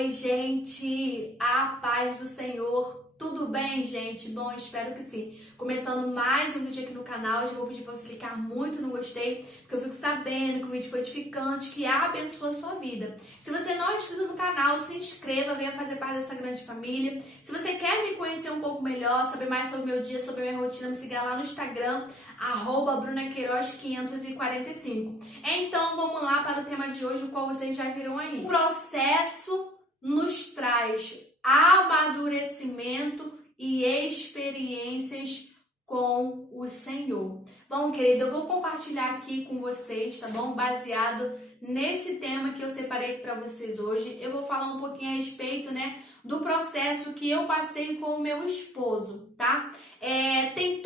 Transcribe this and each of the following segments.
Oi, gente! A paz do Senhor! Tudo bem, gente? Bom, espero que sim. Começando mais um vídeo aqui no canal, já vou pedir para você clicar muito no gostei, porque eu fico sabendo que o vídeo foi edificante, que abençoa a sua vida. Se você não é inscrito no canal, se inscreva, venha fazer parte dessa grande família. Se você quer me conhecer um pouco melhor, saber mais sobre o meu dia, sobre a minha rotina, me siga lá no Instagram, @brunaqueiroz545. Então, vamos lá para o tema de hoje, o qual vocês já viram aí. O processo nos traz amadurecimento e experiências com o Senhor. Bom, querido, eu vou compartilhar aqui com vocês, tá bom? Baseado nesse tema que eu separei para vocês hoje. Eu vou falar um pouquinho a respeito, do processo que eu passei com o meu esposo, tá? Tem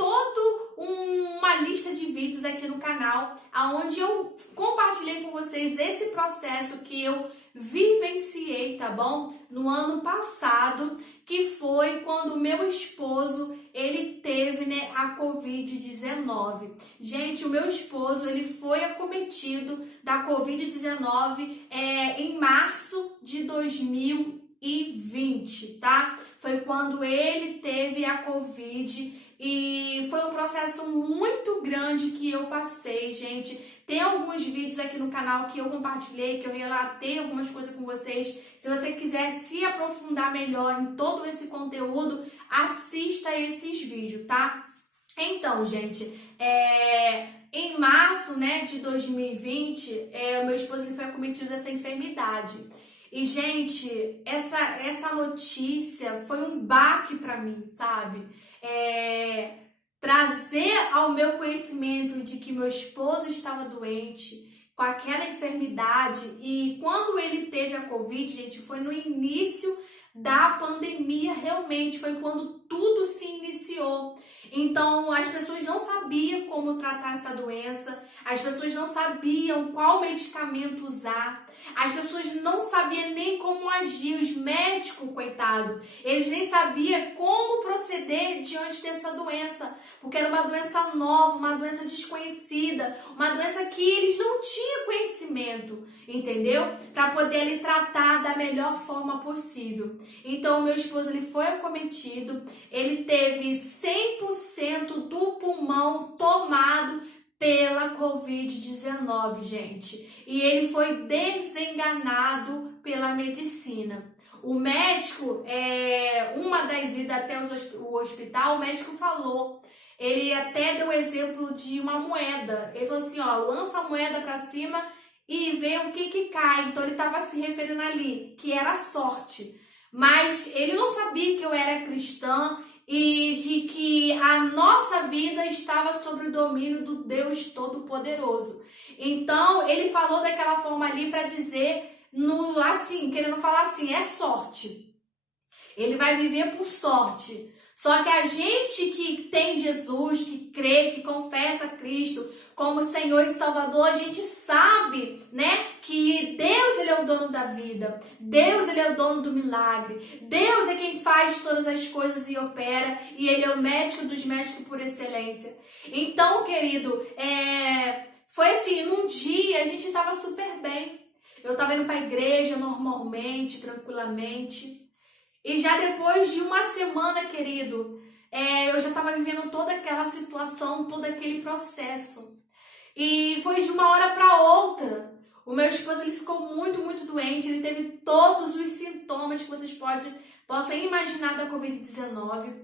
uma lista de vídeos aqui no canal, onde eu compartilhei com vocês esse processo que eu vivenciei, tá bom? No ano passado, que foi quando o meu esposo, ele teve, a Covid-19. Gente, o meu esposo, ele foi acometido da Covid-19 em março de 2020, tá? Foi quando ele teve a Covid e foi um processo muito grande que eu passei, gente. Tem alguns vídeos aqui no canal que eu compartilhei, que eu relatei algumas coisas com vocês. Se você quiser se aprofundar melhor em todo esse conteúdo, assista esses vídeos, tá? Então, gente, em março, de 2020, o meu esposo ele foi acometido dessa enfermidade. E, gente, essa notícia foi um baque pra mim, sabe? Trazer ao meu conhecimento de que meu esposo estava doente com aquela enfermidade, e quando ele teve a Covid, gente, foi no início da pandemia, realmente, foi quando tudo se iniciou. Então, as pessoas não sabiam como tratar essa doença, as pessoas não sabiam qual medicamento usar, as pessoas não sabiam nem como agir, os médicos, coitado, eles nem sabiam como proceder diante dessa doença, porque era uma doença nova, uma doença desconhecida, uma doença que eles não tinham conhecimento, entendeu? Para poder ele tratar da melhor forma possível. Então, o meu esposo, ele foi acometido, ele teve 100% do pulmão tomado pela Covid-19, gente. E ele foi desenganado pela medicina. O médico, uma das idas até o hospital, o médico falou, ele até deu o exemplo de uma moeda. Ele falou assim, lança a moeda para cima e vê o que cai. Então, ele estava se referindo ali, que era sorte. Mas ele não sabia que eu era cristã e de que a nossa vida estava sob o domínio do Deus Todo-Poderoso. Então, ele falou daquela forma ali para dizer, querendo falar assim, é sorte. Ele vai viver por sorte. Só que a gente que tem Jesus, que crê, que confessa Cristo como Senhor e Salvador, a gente sabe, que Deus, ele é o dono da vida. Deus, ele é o dono do milagre. Deus é quem faz todas as coisas e opera. E ele é o médico dos médicos por excelência. Então, querido, foi assim, num dia a gente estava super bem. Eu estava indo para a igreja normalmente, tranquilamente. E já depois de uma semana, querido, eu já estava vivendo toda aquela situação, todo aquele processo. E foi de uma hora para outra. O meu esposo, ele ficou muito, muito doente. Ele teve todos os sintomas que vocês possam imaginar da Covid-19.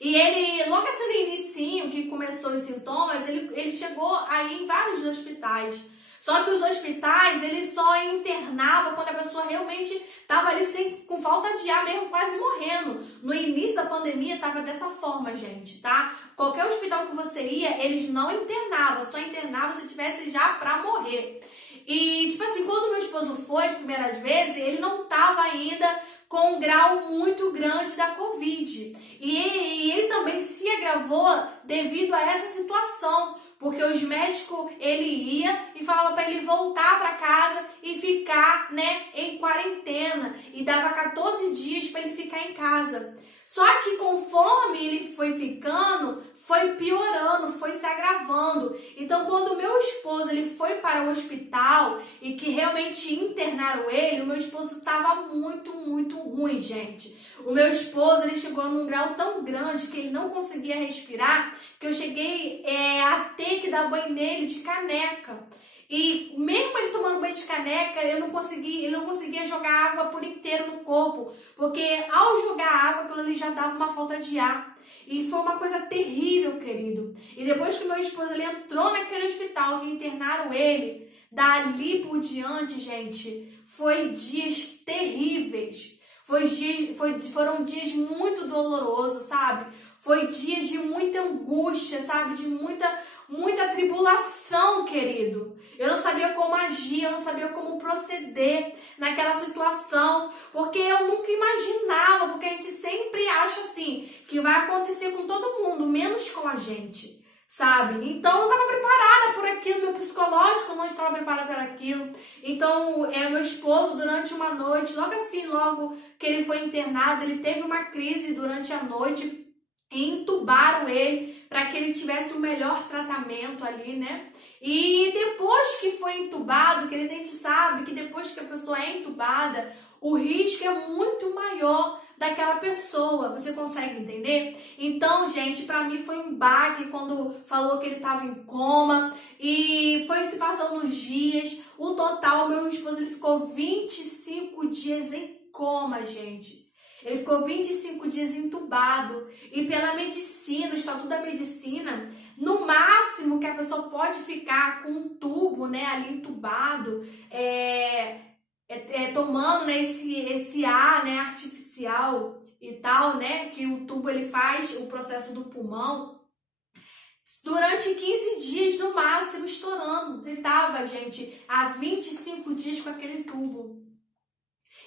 E ele, logo assim no inicinho que começou os sintomas, ele chegou aí em vários hospitais. Só que os hospitais, eles só internavam quando a pessoa realmente estava ali com falta de ar mesmo, quase morrendo. No início da pandemia estava dessa forma, gente, tá? Qualquer hospital que você ia, eles não internavam, só internavam se tivesse já pra morrer. E, quando meu esposo foi as primeiras vezes, ele não estava ainda com um grau muito grande da Covid. E ele também se agravou devido a essa situação. Porque os médicos, ele ia e falava para ele voltar para casa e ficar, em quarentena. E dava 14 dias para ele ficar em casa. Só que conforme ele foi ficando, foi piorando, foi se agravando. Então, quando o meu esposo ele foi para o hospital e que realmente internaram ele, o meu esposo estava muito, muito ruim, gente. O meu esposo ele chegou num grau tão grande que ele não conseguia respirar, que eu cheguei a ter que dar banho nele de caneca. E mesmo ele tomando banho de caneca, ele não conseguia jogar água por inteiro no corpo, porque ao jogar água, aquilo ali já dava uma falta de ar. E foi uma coisa terrível, querido. E depois que o meu esposo ele entrou naquele hospital, que internaram ele, dali por diante, gente, foi dias terríveis. Foram dias muito dolorosos, sabe? Foi dias de muita angústia, sabe? De muita tribulação, querido. Eu não sabia como agir, eu não sabia como proceder naquela situação, porque eu nunca imaginava, porque a gente sempre acha assim, que vai acontecer com todo mundo, menos com a gente, sabe? Então eu não estava preparada por aquilo, meu psicológico não estava preparado para aquilo. Então meu esposo, durante uma noite, logo que ele foi internado, ele teve uma crise durante a noite, e entubaram ele para que ele tivesse o melhor tratamento ali, né? E depois que foi entubado, que a gente sabe que depois que a pessoa é entubada, o risco é muito maior daquela pessoa. Você consegue entender? Então, gente, para mim foi um baque quando falou que ele estava em coma e foi se passando os dias. O total, meu esposo, ele ficou 25 dias em coma, gente. Ele ficou 25 dias entubado. E pela medicina, o Estatuto da Medicina, no máximo que a pessoa pode ficar com um tubo, né, ali entubado, tomando, né, esse ar, né, artificial e tal, né, que o tubo ele faz o processo do pulmão, durante 15 dias no máximo estourando. Ele estava, gente, há 25 dias com aquele tubo.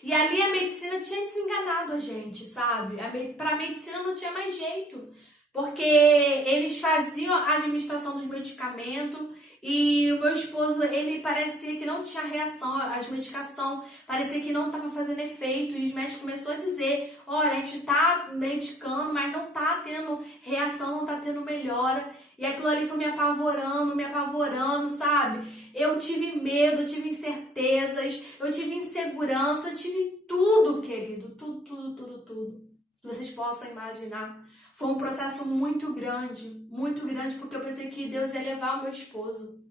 E ali a medicina tinha desenganado a gente, sabe? Para a medicina não tinha mais jeito, porque eles faziam a administração dos medicamentos e o meu esposo, ele parecia que não tinha reação, as medicações parecia que não estava fazendo efeito e os médicos começaram a dizer, olha, a gente está medicando, mas não está tendo reação, não está tendo melhora. E aquilo ali foi me apavorando, sabe? Eu tive medo, eu tive incertezas, eu tive insegurança, eu tive tudo, querido. Tudo. Vocês possam imaginar. Foi um processo muito grande, porque eu pensei que Deus ia levar o meu esposo.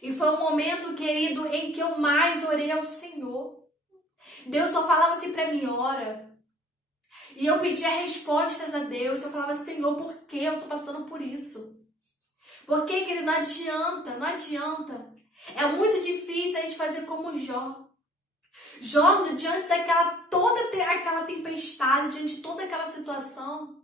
E foi um momento, querido, em que eu mais orei ao Senhor. Deus só falava assim pra mim, ora. E eu pedia respostas a Deus. Eu falava, Senhor, por que eu tô passando por isso? Porque, querido, não adianta. É muito difícil a gente fazer como Jó. Jó, diante toda aquela tempestade, diante de toda aquela situação,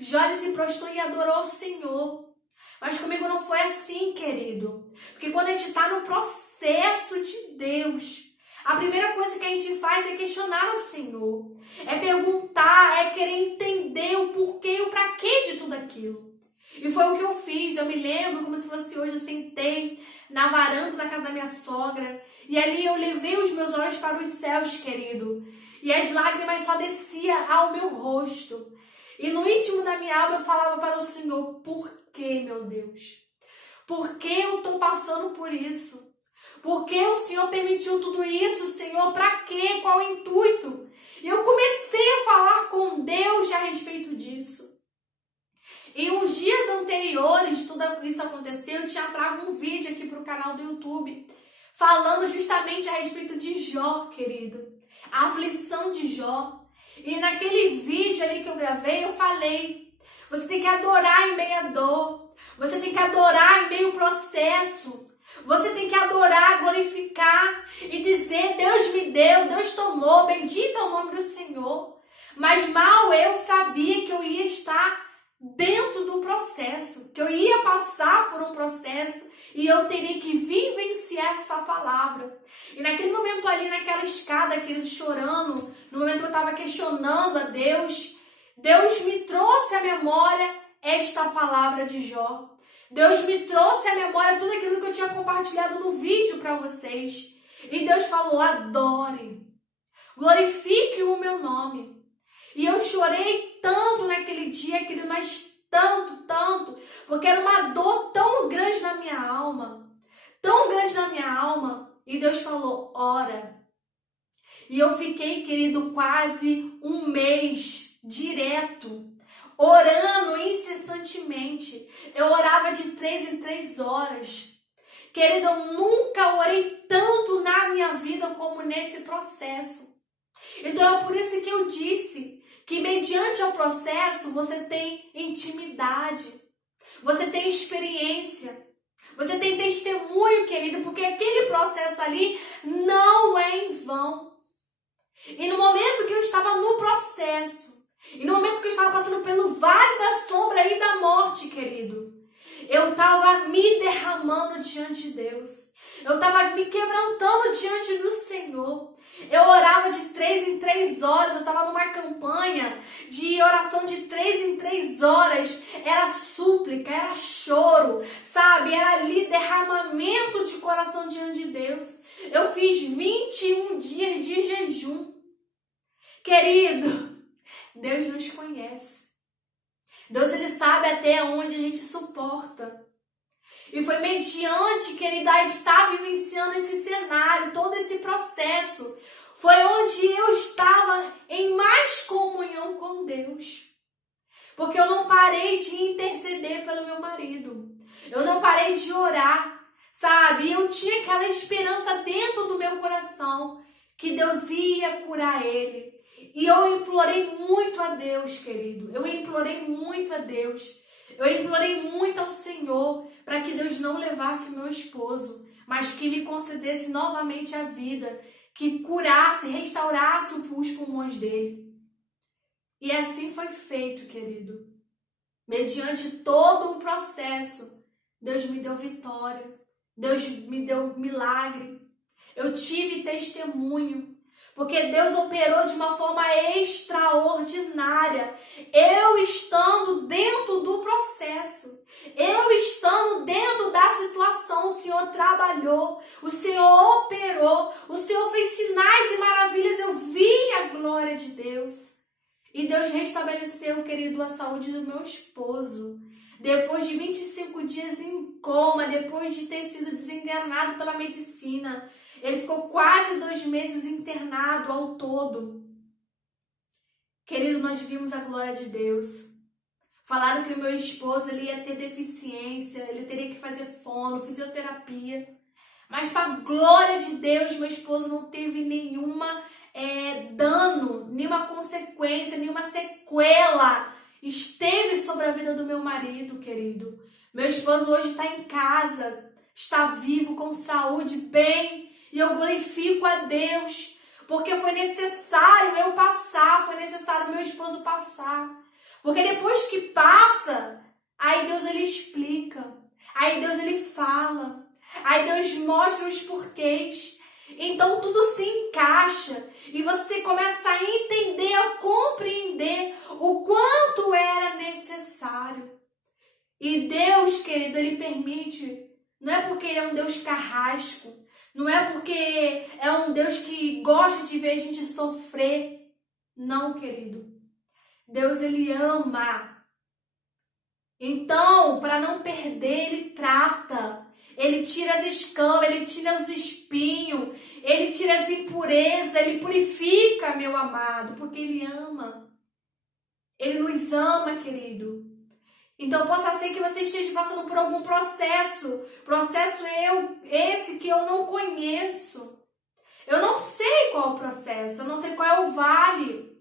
Jó ele se prostrou e adorou ao Senhor. Mas comigo não foi assim, querido. Porque quando a gente está no processo de Deus, a primeira coisa que a gente faz é questionar o Senhor. É perguntar, é querer entender o porquê e o pra quê de tudo aquilo. E foi o que eu fiz. Eu me lembro como se fosse hoje, eu sentei na varanda da casa da minha sogra. E ali eu levei os meus olhos para os céus, querido. E as lágrimas só desciam ao meu rosto. E no íntimo da minha alma eu falava para o Senhor, por que, meu Deus? Por que eu estou passando por isso? Por que o Senhor permitiu tudo isso, Senhor? Para quê? Qual o intuito? E eu comecei a falar com Deus a respeito disso. E uns dias anteriores, tudo isso aconteceu, eu tinha trago um vídeo aqui para o canal do YouTube, falando justamente a respeito de Jó, querido. A aflição de Jó. E naquele vídeo ali que eu gravei, eu falei, você tem que adorar em meio à dor. Você tem que adorar em meio ao processo. Você tem que adorar, glorificar e dizer, Deus me deu, Deus tomou, bendito é o nome do Senhor. Mas mal eu sabia que eu ia estar dentro do processo, que eu ia passar por um processo e eu teria que vivenciar essa palavra. E naquele momento ali, naquela escada, querido, chorando, no momento que eu estava questionando a Deus, Deus me trouxe à memória esta palavra de Jó. Deus me trouxe à memória tudo aquilo que eu tinha compartilhado no vídeo para vocês. E Deus falou, adore, glorifique o meu nome. E eu chorei tanto naquele dia, querido, mas tanto, tanto, porque era uma dor tão grande na minha alma, tão grande na minha alma. E Deus falou, ora. E eu fiquei, querido, quase um mês direto, orando incessantemente. Eu orava de 3 em 3 horas. Querido, eu nunca orei tanto na minha vida como nesse processo. Então é por isso que eu disse que mediante o processo você tem intimidade, você tem experiência, você tem testemunho, querido, porque aquele processo ali não é em vão. E no momento que eu estava no processo, e no momento que eu estava passando pelo vale da sombra e da morte, querido, eu estava me derramando diante de Deus. Eu estava me quebrantando diante do Senhor. Eu orava de 3 em 3 horas. Eu estava numa campanha de oração de 3 em 3 horas. Era súplica, era choro, sabe? Era ali derramamento de coração diante de Deus. Eu fiz 21 dias de jejum. Querido, Deus nos conhece. Deus, Ele sabe até onde a gente suporta. E foi mediante que Ele está vivenciando esse cenário, todo esse processo. Foi onde eu estava em mais comunhão com Deus. Porque eu não parei de interceder pelo meu marido. Eu não parei de orar, sabe? Eu tinha aquela esperança dentro do meu coração que Deus ia curar ele. E eu implorei muito a Deus, querido. Eu implorei muito a Deus. Eu implorei muito ao Senhor para que Deus não levasse o meu esposo, mas que lhe concedesse novamente a vida, que curasse, restaurasse os pulmões dele. E assim foi feito, querido. Mediante todo o processo, Deus me deu vitória. Deus me deu milagre. Eu tive testemunho. Porque Deus operou de uma forma extraordinária. Eu estando dentro do processo. Eu estando dentro da situação. O Senhor trabalhou. O Senhor operou. O Senhor fez sinais e maravilhas. Eu vi a glória de Deus. E Deus restabeleceu, querido, a saúde do meu esposo. Depois de 25 dias em coma, depois de ter sido desenganado pela medicina, ele ficou quase 2 meses internado ao todo. Querido, nós vimos a glória de Deus. Falaram que o meu esposo ele ia ter deficiência, ele teria que fazer fono, fisioterapia. Mas para a glória de Deus, meu esposo não teve nenhuma dano, nenhuma consequência, nenhuma sequela esteve sobre a vida do meu marido, querido. Meu esposo hoje está em casa, está vivo, com saúde, bem. E eu glorifico a Deus, porque foi necessário eu passar, foi necessário meu esposo passar. Porque depois que passa, aí Deus ele explica, aí Deus ele fala, aí Deus mostra os porquês. Então tudo se encaixa e você começa a entender, a compreender o quanto era necessário. E Deus, querido, ele permite, não é porque ele é um Deus carrasco, não é porque é um Deus que gosta de ver a gente sofrer. Não, querido. Deus, ele ama. Então, para não perder, ele trata. Ele tira as escamas, ele tira os espinhos, ele tira as impurezas, ele purifica, meu amado, porque ele ama. Ele nos ama, querido. Então, possa ser que você esteja passando por algum processo esse que eu não conheço. Eu não sei qual é o processo, eu não sei qual é o vale.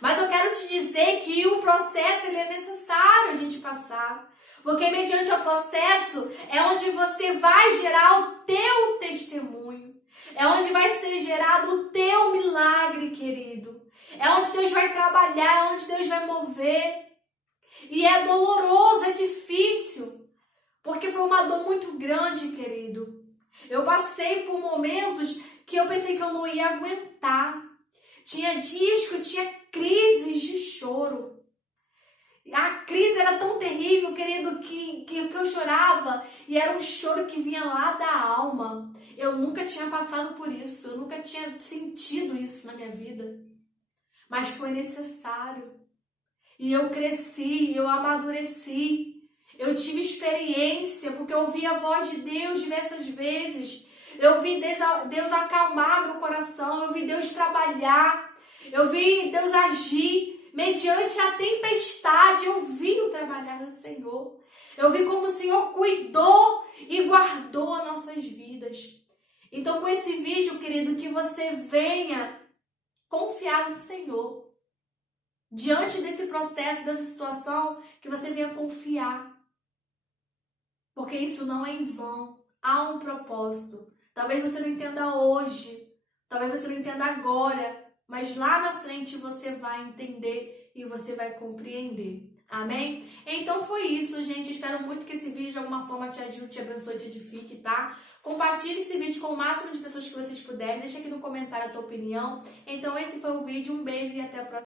Mas eu quero te dizer que o processo ele é necessário a gente passar. Porque mediante o processo é onde você vai gerar o teu testemunho. É onde vai ser gerado o teu milagre, querido. É onde Deus vai trabalhar, é onde Deus vai mover. E é doloroso, é difícil, porque foi uma dor muito grande, querido. Eu passei por momentos que eu pensei que eu não ia aguentar. Tinha dias que eu tinha crises de choro. A crise era tão terrível, querido, que eu chorava e era um choro que vinha lá da alma. Eu nunca tinha passado por isso, eu nunca tinha sentido isso na minha vida. mas foi necessário. E eu cresci, eu amadureci, eu tive experiência, porque eu ouvi a voz de Deus diversas vezes. Eu vi Deus acalmar meu coração, eu vi Deus trabalhar, eu vi Deus agir mediante a tempestade, eu vi o trabalhar do Senhor. Eu vi como o Senhor cuidou e guardou as nossas vidas. Então, com esse vídeo, querido, que você venha confiar no Senhor. Diante desse processo, dessa situação, que você venha confiar. Porque isso não é em vão. Há um propósito. Talvez você não entenda hoje. Talvez você não entenda agora. Mas lá na frente você vai entender e você vai compreender. Amém? Então foi isso, gente. Espero muito que esse vídeo de alguma forma te ajude, te abençoe, te edifique, tá? Compartilhe esse vídeo com o máximo de pessoas que vocês puderem. Deixa aqui no comentário a tua opinião. Então esse foi o vídeo. Um beijo e até a próxima.